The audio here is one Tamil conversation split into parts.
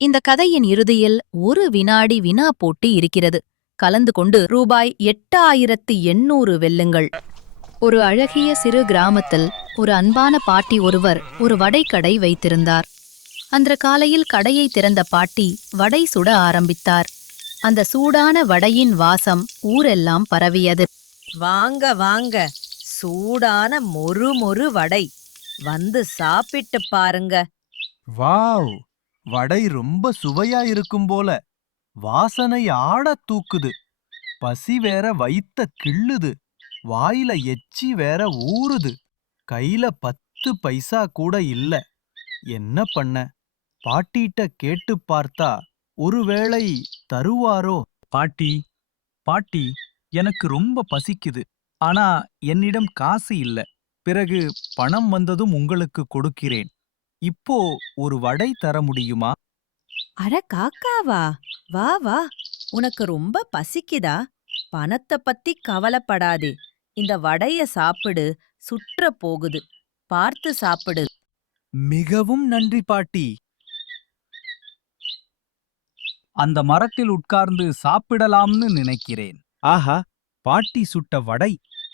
இந்த கதையின் இறுதியில் ஒரு வினாடி வினா போட்டி இருக்கிறது. கலந்து கொண்டு ரூபாய் 8800 வெல்லுங்கள். ஒரு அழகிய சிறு கிராமத்தில் ஒரு அன்பான பாட்டி ஒருவர் ஒரு வடைக்கடை வைத்திருந்தார். அன்று காலையில் கடையை திறந்த பாட்டி வடை சுட ஆரம்பித்தார். அந்த சூடான வடையின் வாசம் ஊரெல்லாம் பரவியது. வாங்க வாங்க, சூடான மொறு மொறு வடை, வந்து சாப்பிட்டு பாருங்க. வாவ், வடை ரொம்ப சுவையா இருக்கும் போல. வாசனை ஆட தூக்குது. பசி வேற வயித்த கிள்ளுது. வாயில எச்சி வேற ஊறுது. கையில 10 பைசா கூட இல்ல. என்ன பண்ண? பாட்டிட்ட கேட்டு பார்த்தா ஒருவேளை தருவாரோ? பாட்டி பாட்டி, எனக்கு ரொம்ப பசிக்குது. ஆனா என்னிடம் காசு இல்ல. பிறகு பணம் வந்ததும் உங்களுக்கு கொடுக்கிறேன். இப்போ ஒரு வடை தர முடியுமா? அட காக்காவா, வா வா, உனக்கு ரொம்ப பசிக்குதா? பணத்தை பத்தி கவலைப்படாதே, இந்த வடைய சாப்பிடு, சுற்ற போகுது, பார்த்து சாப்பிடு. மிகவும் நன்றி பாட்டி. அந்த மரத்தில் உட்கார்ந்து சாப்பிடலாம்னு நினைக்கிறேன். ஆஹா, பாட்டி சுட்ட வடை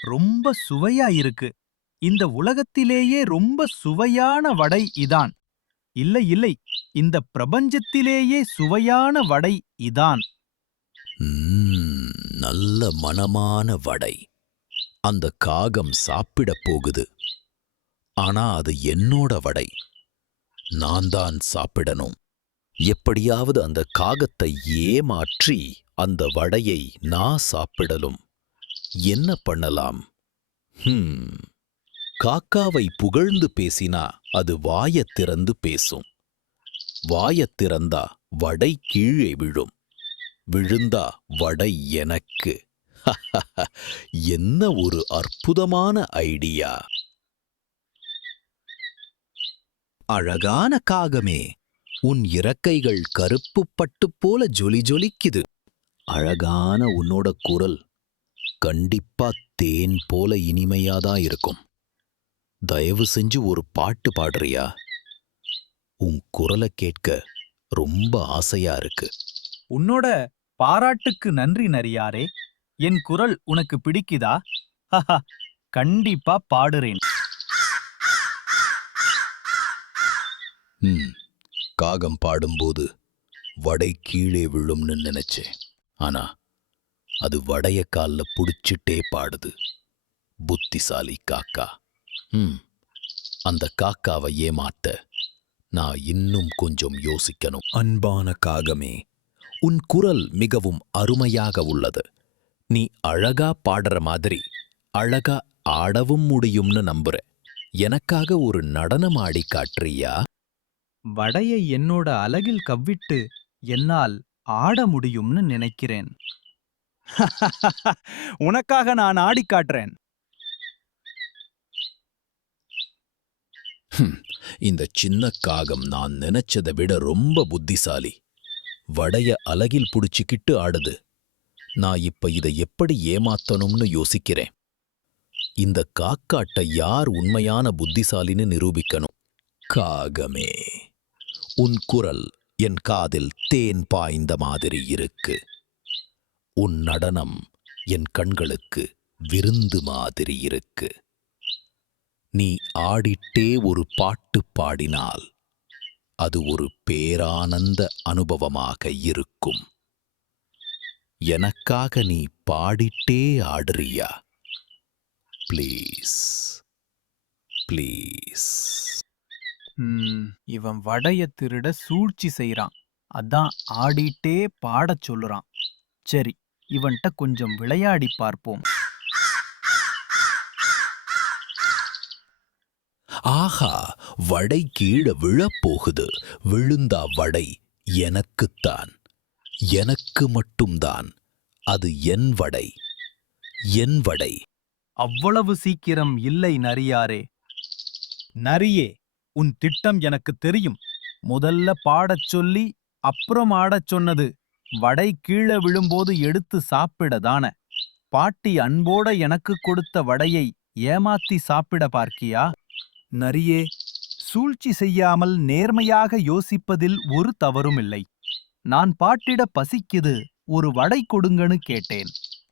ரொம்ப சுவையா இருக்கு. இந்த உலகத்திலேயே ரொம்ப சுவையான வடை இதான். இல்லை இல்லை, இந்த பிரபஞ்சத்திலேயே சுவையான வடை இதான். நல்ல மணமான வடை. அந்த காகம் சாப்பிடப் போகுது. ஆனா அது என்னோட வடை. நான் தான் சாப்பிடணும். எப்படியாவது அந்த காகத்தை ஏமாற்றி அந்த வடையை நான் சாப்பிடலும். என்ன பண்ணலாம்? காக்காவை புகழ்ந்து பேசினா அது வாயத் திறந்து பேசும். வாயத் திறந்தா வடை கீழே விழும். விழுந்தா வடை எனக்கு. என்ன ஒரு அற்புதமான ஐடியா! அழகான காகமே, உன் இறக்கைகள் கருப்பு பட்டு போல ஜொலி ஜொலிக்குது. அழகான உன்னோட குரல் கண்டிப்பா தேன் போல இனிமையாதான் இருக்கும். தயவு செஞ்சு ஒரு பாட்டு பாடுறியா? உன் குரலை கேட்க ரொம்ப ஆசையா இருக்கு. உன்னோட பாராட்டுக்கு நன்றி நரியாரே. என் குரல் உனக்கு பிடிக்குதா? ஹஹா, கண்டிப்பா பாடுறேன். காகம் பாடும்போது வடை கீழே விழும்னு நினைச்சேன். ஆனா அது வடைய கால்ல புடிச்சிட்டே பாடுது. புத்திசாலி காக்கா. அந்த காக்காவை ஏமாத்த நான் இன்னும் கொஞ்சம் யோசிக்கணும். அன்பான காகமே, உன் குரல் மிகவும் அருமையாக உள்ளது. நீ அழகா பாடுற மாதிரி அழகா ஆடவும் முடியும்னு நம்புறேன். எனக்காக ஒரு நடனம் ஆடி காட்டுறியா? வடையை என்னோட அலகில் கவ்விட்டு என்னால் ஆட முடியும்னு நினைக்கிறேன். உனக்காக நான் ஆடி காட்டுறேன். இந்த சின்ன காகம் நான் நினைச்சதை விட ரொம்ப புத்திசாலி. வடைய அலகில் புடிச்சிக்கிட்டு ஆடுது. நான் இப்ப இதை எப்படி ஏமாத்தணும்னு யோசிக்கிறேன். இந்த காக்காட்ட யார் உண்மையான புத்திசாலின்னு நிரூபிக்கணும். காகமே, உன் குரல் என் காதில் தேன் பாய்ந்த மாதிரி இருக்கு. உன் நடனம் என் கண்களுக்கு விருந்து மாதிரி இருக்கு. நீ ஆடிட்டே ஒரு பாட்டு பாடினால் அது ஒரு பேரானந்த அனுபவமாக இருக்கும். எனக்காக நீ பாடிட்டே ஆடுறியா? Please please. இவன் வடைய திருட சூழ்ச்சி செய்றான். அதான் ஆடிட்டே பாடச் சொல்லுறான். சரி, இவன்ட்ட கொஞ்சம் விளையாடி பார்ப்போம். ஆஹா, வடை கீழே விழப்போகுது. விழுந்தா வடை எனக்குத்தான். எனக்கு மட்டும்தான். அது என் வடை. என் வடை. அவ்வளவு சீக்கிரம் இல்லை நரியாரே. நரியே, உன் திட்டம் எனக்கு தெரியும். முதல்ல பாடச் சொல்லி அப்புறம் ஆடச் சொன்னது வடை கீழே விழும்போது எடுத்து சாப்பிடதான. பாட்டி அன்போட எனக்கு கொடுத்த வடையை ஏமாத்தி சாப்பிட பார்க்கியா? நரியே, சூழ்ச்சி செய்யாமல் நேர்மையாக யோசிப்பதில் ஒரு தவறும் இல்லை. நான் பாட்டிட பசிக்குது, ஒரு வடை கொடுங்கன்னு கேட்டேன்.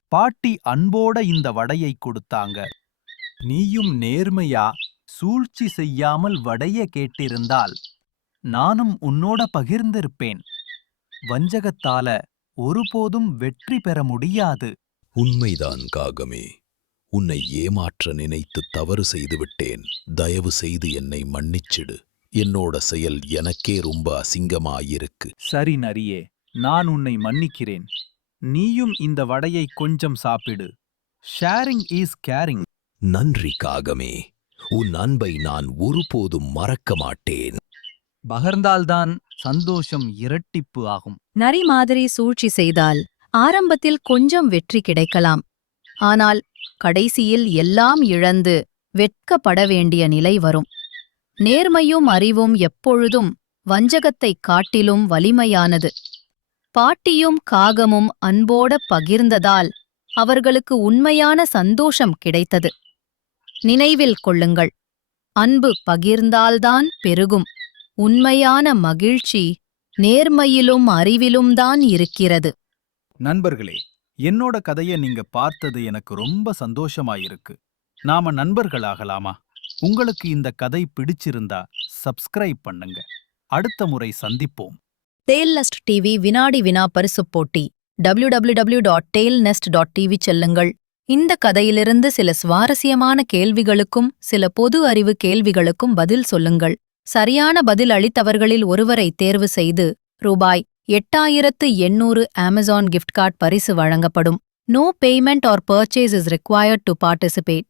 பாட்டி அன்போட இந்த வடையை கொடுத்தாங்க. நீயும் நேர்மையா சூழ்ச்சி செய்யாமல் வடைய கேட்டிருந்தால் நானும் உன்னோட பகிர்ந்திருப்பேன். வஞ்சகத்தால ஒருபோதும் வெற்றி பெற முடியாது. உண்மைதான் காகமே. உன்னை ஏமாற்ற நினைத்து தவறு செய்துவிட்டேன். தயவு செய்து என்னை மன்னிச்சிடு. என்னோட செயல் எனக்கே ரொம்ப அசிங்கமாயிருக்கு. சரி நரியே, நான் உன்னை மன்னிக்கிறேன். நீயும் இந்த வடையை கொஞ்சம் சாப்பிடு. Sharing is caring. நன்றி காகமே. உன் அன்பை நான் ஒருபோதும் மறக்க மாட்டேன். பகர்ந்தால்தான் சந்தோஷம் இரட்டிப்பு ஆகும். நரி மாதிரி சூழ்ச்சி செய்தால் ஆரம்பத்தில் கொஞ்சம் வெற்றி கிடைக்கலாம். ஆனால் கடைசியில் எல்லாம் இழந்து வெட்கப்பட வேண்டிய நிலை வரும். நேர்மையும் அறிவும் எப்பொழுதும் வஞ்சகத்தைக் காட்டிலும் வலிமையானது. பாட்டியும் காகமும் அன்போட பகிர்ந்ததால் அவர்களுக்கு உண்மையான சந்தோஷம் கிடைத்தது. நினைவில் கொள்ளுங்கள், அன்பு பகிர்ந்தால்தான் பெருகும். உண்மையான மகிழ்ச்சி நேர்மையிலும் அறிவிலும்தான் இருக்கிறது. நண்பர்களே, என்னோட கதையை நீங்க பார்த்தது எனக்கு ரொம்ப சந்தோஷமாயிருக்கு. நாம நண்பர்களாகலாமா? உங்களுக்கு இந்த கதை பிடிச்சிருந்தா சப்ஸ்கிரைப் பண்ணுங்க. அடுத்த முறை சந்திப்போம். டெய்ல்நெஸ்ட் டிவி வினாடி வினா பரிசுப் போட்டி www.tailnest.tv செல்லுங்கள். இந்த கதையிலிருந்து சில சுவாரஸ்யமான கேள்விகளுக்கும் சில பொது அறிவு கேள்விகளுக்கும் பதில் சொல்லுங்கள். சரியான பதில் அளித்தவர்களில் ஒருவரை தேர்வு செய்து ரூபாய் 8800 அமேசான் கிஃப்ட் கார்டு பரிசு வழங்கப்படும். No payment or purchase is required to participate.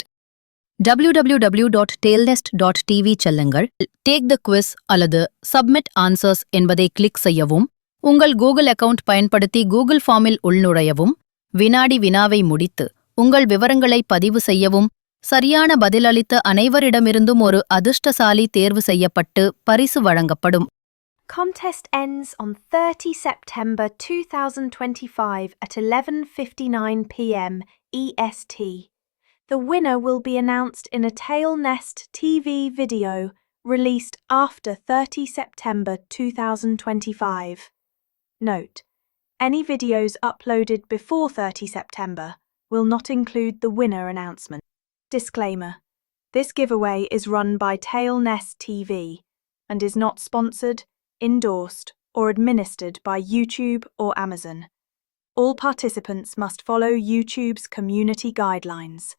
www.tailnest.tv செல்லுங்கள். Take the quiz அல்லது Submit answers என்பதை கிளிக் செய்யவும். உங்கள் கூகுள் அக்கவுண்ட் பயன்படுத்தி கூகுள் ஃபார்மில் உள்நுழையவும். வினாடி வினாவை முடித்து உங்கள் விவரங்களை பதிவு செய்யவும். சரியான பதிலளித்த அனைவரிடமிருந்தும் ஒரு அதிர்ஷ்டசாலி தேர்வு செய்யப்பட்டு பரிசு வழங்கப்படும். Contest ends on 30 September 2025 at 11:59 p.m. EST. The winner will be announced in a Tailnest TV video released after 30 September 2025. Note: any videos uploaded before 30 September will not include the winner announcement. Disclaimer: this giveaway is run by Tailnest TV and is not sponsored, endorsed, or administered by YouTube or Amazon. All participants must follow YouTube's community guidelines.